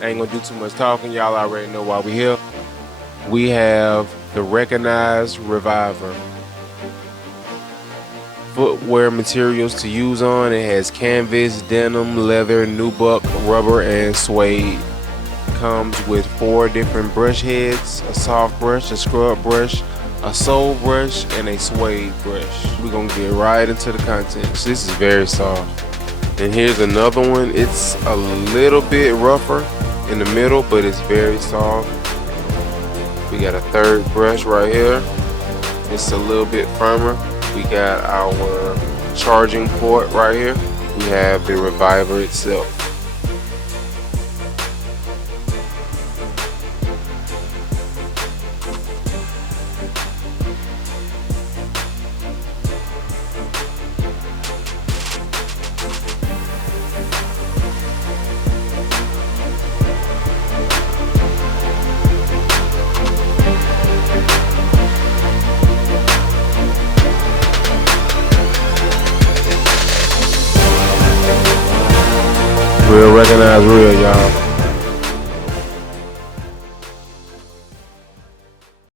I ain't gonna do too much talking. Y'all already know why we here. We have the Recanize Reviver. Footwear materials to use on. It has canvas, denim, leather, nubuck, rubber, and suede. Comes with 4 different brush heads: a soft brush, a scrub brush, a sole brush, and a suede brush. We're gonna get right into the contents. This is very soft. And here's another one. It's a little bit rougher in the middle, but it's very soft. We got a 3rd brush right here. It's a little bit firmer. We got our charging port right here. We have the Reviver itself. Real Recanize real, y'all.